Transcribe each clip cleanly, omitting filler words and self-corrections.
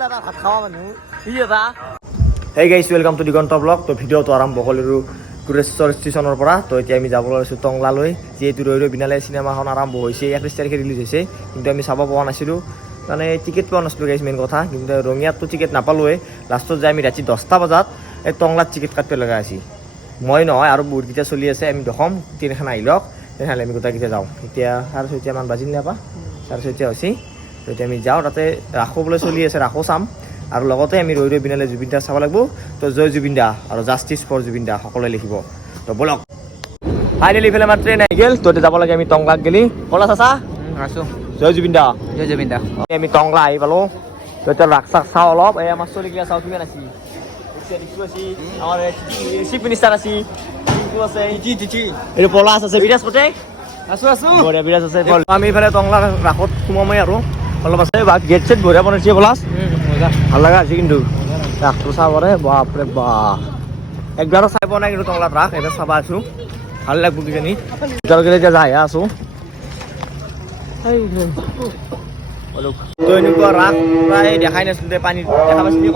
এইফালে এটা ভাত খাওয়া মানুহ কি এটা hey guys welcome to Diganta blog তো ভিডিঅ'টো আৰম্ভ কৰিলোঁ গুৰেশ্বৰ ষ্টেচনৰ পৰা তো এতিয়া আমি যাব লৈছোঁ টংলালৈ যিহেতু ৰৈ ৰৈ বিনালে চিনেমাখন আৰম্ভ হৈছে 31 তাৰিখে ৰিলিজ হৈছে কিন্তু আমি চাব পোৱা নাছিলোঁ মানে টিকেট পোৱা নাছিলোঁ গাইজ মেইন কথা কিন্তু ৰঙিয়াততো টিকেট নাপালোৱে লাষ্টত যাই আমি ৰাতি 10টা বজাত এই টংলাত টিকেট কাটিব লগা আছে মই নহয় আৰু বহুতকেইটা চলি আছে আমি দেখম ট্ৰেইনখন আহি লওক তেনেহ'লে আমি গোটেইকেইটা যাওঁ এতিয়া 6:30 মান বাজিল নাপা 6:30 হৈছে তো এতিয়া আমি যাওঁ তাতে ৰাসবলৈ চলি আছে ৰাসো চাম আৰু লগতে আমি ৰৈ ৰৈ বিনালে জুবিন দা চাব লাগিব তো জয় জুবিন দা আৰু জাষ্টিছ ফৰ জুবিন দা সকলোৱে লিখিব তো বলক ফাইনেলি ইফালে আমাৰ ট্ৰেইন আহি গ'ল তো যাব লাগে আমি টংলাত গেলি ক'লা চাচা আছোঁ জয় জুবিন দা আমি টংলা আহি পালোঁ তো এতিয়া ৰাস চাক চাওঁ অলপ এই আমাৰ চলিগিলা চাওঁ কিমান আছে আমাৰ চিফ মিনিষ্টাৰ আছে এইটো পলাশ আছে বিৰাজ পটে আছোঁ বঢ়িয়া বিৰাজ আছে আমি ইফালে টংলা ৰাসত সোমামেই আৰু অলপ আছে বা গেট চেট বঢ়িয়া বনাইছে পলাশ ভাল লগা আছে কিন্তু ৰাসটো চাবৰে বাপৰে বাপ একবাৰো চাই পোৱা নাই কিন্তু টংলাত ৰাস এবাৰ চাব আছোঁ ভাল লাগিব কিজানি ভিতৰলৈ এতিয়া যাই আছোঁ তো এনেকুৱা ৰাস প্ৰায় দেখাই নাছিলোঁ পানীত দেখা পাইছিলোঁ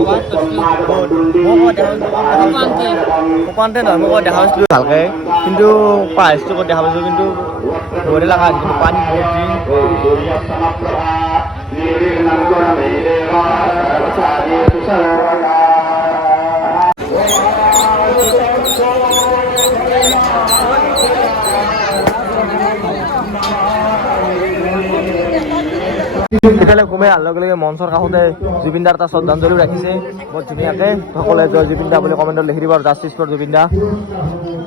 উপান্তে নহয় মই দেখা পাইছিলোঁ ভালকৈ কিন্তু পাইছোঁ ক'ত দেখা পাইছোঁ কিন্তু বঢ়িয়া লগা কিন্তু পানী তেতিয়ালৈ ঘুমে অহাৰ লগে লগে মঞ্চৰ কাষতে জুবিন দাৰ এটা শ্ৰদ্ধাঞ্জলিও ৰাখিছে বৰ ধুনীয়াকৈ সকলোৱে জয় জুবিন দা বুলি কমেণ্টত লিখি দিব আৰু জাষ্টিছ ফৰ জুবিন দা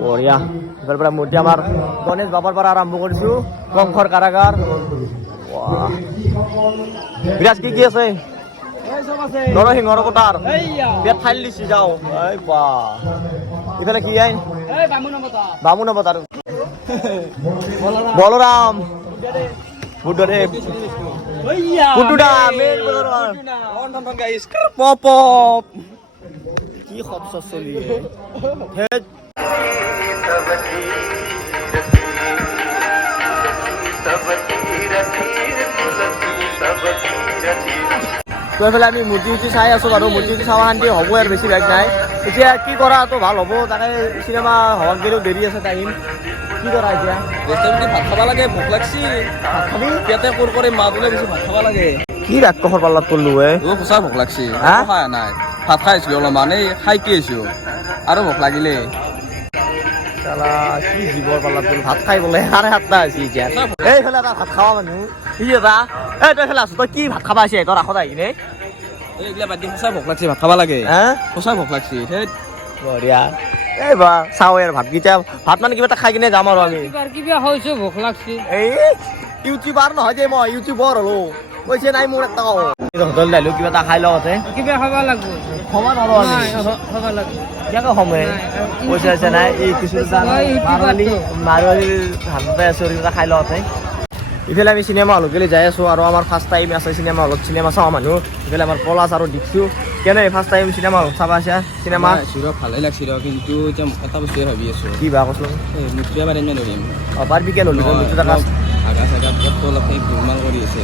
বঢ়িয়া এইবাৰ পৰা মূৰ্তি আমাৰ গণেশ বাবাৰ পৰা আৰম্ভ কৰিছোঁ কংসৰ কাৰাগাৰ বিৰাজ কি আছে নৰসিংহৰ কোটাৰ বিয়াত ফাইল দিছি যাওঁ এই বা ইফালে কি আইন বামুণ অৱতাৰ বলৰাম বুদ্ধদেৱ বুদ্ধদা মেইন পপ কি শব্দ চলি এইফালে আমি মূৰ্তি চাই আছোঁ বাৰু মূৰ্তি চাব শান্তি হ'ব আৰু বেছি বেগ নাই এতিয়া কি কৰাটো ভাল হ'ব তাকে চিনেমা হলত গ'লেও দেৰি আছে টাইম কি কৰা এতিয়া ভাত খাব লাগে ভোক লাগছি ভাত খাবি পেটে কোৰ কৰি মা বোলে বেছি ভাত খাব লাগে কি ৰাক্ষসৰ পাল্লাত পৰলো সঁচা ভোক লাগছি খাই নাই ভাত খাইছিলো অলপমান এই খাই কি আহিছো আৰু ভোক লাগিলে কি জীৱৰ পাল্লাত পৰলো ভাত খাই বোলে 7:30 হৈছে এতিয়া এইফালে এটা ভাত খাৱা মানুহ কি এটা এই তই এইফালে আছো তই কি ভাত খাবা আহিছে তই ৰাসত আহি কিনে এইগিলা বাদ দি সঁচা ভোক লাগছি ভাত খাব লাগে সঁচা ভোক লাগছি বঢ়িয়া এই বা চাওঁ আৰু ভাতকেইটা ভাত মানে কিবা এটা খাই কিনে যাম আৰু আমি কিবা হৈছে ভোক লাগছি এই ইউটিউবাৰ নহয় যে মই ইউটিউবৰ হলো কৈছে নাই মোৰ এটা হোটেল দাইলো কিবা এটা খাই লওঁতে কিবা খাব লাগব সময় নৰো খাব লাগব কিয় সময় পইচা আছে নাই এই কিছু মাৰোৱালী ধানতে আছো কিবা খাই লওঁতে ইফালে আমি চিনেমা হলত গেলি যাই আছোঁ আৰু আমাৰ ফাৰ্ষ্ট টাইম আছে চিনেমা হলত চিনেমা চাওঁ মানুহ ইফালে আমাৰ পলাশ আৰু দীক্ষু কেনে ফাৰ্ষ্ট টাইম চিনেমা হলত চাবা আছে চিনেমা ভালেই লাগছি কিন্তু এতিয়া এটা বস্তুৱে ভাবি আছোঁ কি বা কৈছোঁ মৃত্যুৱে পাৰিম নে নৰিম পাৰবি কে ল'লি হাগা চাগাত পেটটো অলপ সেই গোলমাল কৰি আছে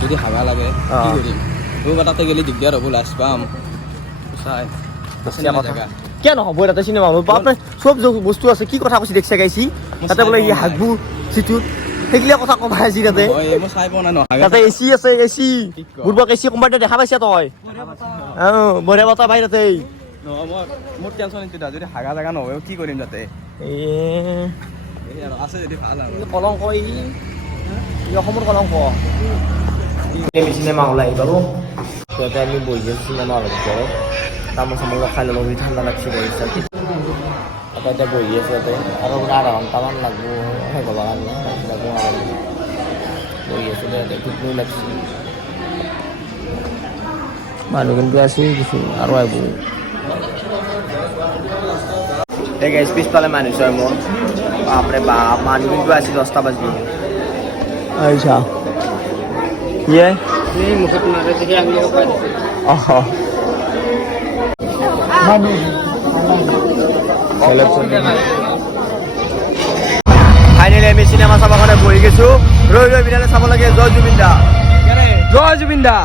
যদি হাগা লাগে কি কৰিম মোৰ তাতে গেলি দিগদাৰ হ'ব লাজ পাম চাই কিয় নহ'ব তাতে চিনেমা হলত বাপৰে চব বস্তু আছে কি কথা কৈছি দেখছে গাইছি তাতে বোলে ই হাগবু চিটুত সেইগিলা কথা কমাই আজি তাতে চাই পোৱা নাই তাতে এচি আছে এচি বুঢ়বাক এচি কোম্পানীতে দেখা পাইছা তই বঢ়িয়া বতা ভাই তাতে মোৰ টেনচন এতিয়া যদি হাগা জাগা নহয় কি কৰিম তাতে আছে যদি ভাল আৰু কলংক ই অসমৰ কলংক চিনেমা হল আহি পালো তাতে আমি বহি আছোঁ চিনেমা হলৰ ভিতৰত তামোল চামোল খাই ল'লোঁ ঠাণ্ডা লাগছি বহিছে তাতে এতিয়া বহি আছোঁ ইয়াতে আৰু আধা ঘণ্টামান লাগব শেষ হ'বৰ কাৰণে বহি আছোঁ ইয়াতে টোপনি লাগছি মানুহ কিন্তু আছে কিছু আৰু আহিব এই গাইজ পিছফালে মানুহ ছয় মোৰ বাপৰে বাপ মানুহ কিন্তু আছে 10টা বাজি আচ্ছা ইয়ে ফাইনেলি আমি চিনেমা চাবৰ কাৰণে বহি গৈছোঁ ৰৈ ৰৈ বিনালে চাব লাগে জয় জুবিন দা জয় জুবিন দা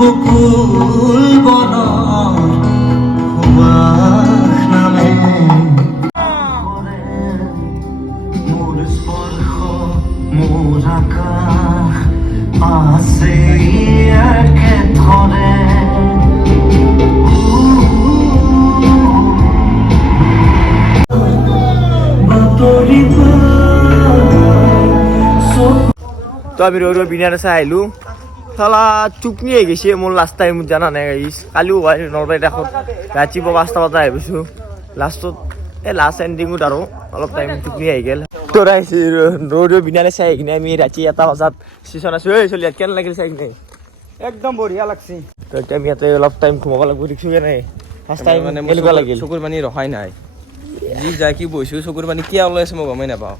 বকুল বনৰ সুবাস নামে মোৰ স্পৰ্শ মোৰ আকাশ আছে একেথৰে বাতৰি তো আমি ৰৈ বিনাৰ চাই আহিলোঁ চালা চুকনি হৈ গৈছে মোৰ লাষ্ট টাইমত জানা নাই গাইছ কালিও নলবাৰীত এখন ৰাতিপুৱা 5টা বজাত আহি পাইছোঁ লাষ্টত লাষ্ট এণ্ডিঙত আৰু অলপ টাইম চুকনি আহি গ'ল তো ৰৈ বিনালে চাই কিনে আমি ৰাতি 1টা বজাত ষ্টেচন আছোঁ এই চলি ইয়াত কেনে লাগিল চাই কিনে একদম বঢ়িয়া লাগছে তো এতিয়া আমি ইয়াতে অলপ টাইম ঘুমাব লাগিব দেখিছোঁ কেনে ফাৰ্ষ্ট টাইম মানে কেনেকুৱা লাগিল চকুৰ পানী ৰখাই নাই যি যাই কি বহিছোঁ চকুৰ পানী কিয় ওলাই আছে মই গমেই নাপাওঁ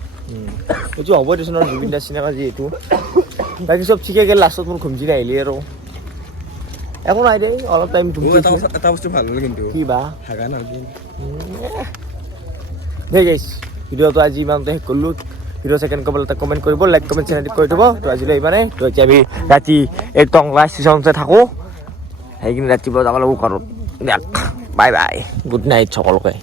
এইটো হ'ব দেচোন আৰু জুবিন দাৰ চিনেমা যিহেতু বাকী চব ঠিকে গ'ল লাষ্টত মোৰ ঘুমচি আহিলে আৰু একো নাই দেই অলপ টাইম এটা বস্তু ভাল হ'ল কিন্তু কি বা হাগা নালাগে দে গাইছ ভিডিঅ'টো আজি ইমানতে শেষ কৰিলোঁ ভিডিঅ' ছেকেণ্ড ক'বলৈ তাক কমেণ্ট কৰিব লাইক কমেণ্ট চেনেল কৰি দিব তো আজিলৈ ইমানে তো এতিয়া আমি ৰাতি এই টংলা ষ্টেচনতে থাকোঁ সেইখিনি ৰাতিপুৱা যাব লাগিব ঘৰত দিয়ক বাই বাই গুড নাইট সকলোকে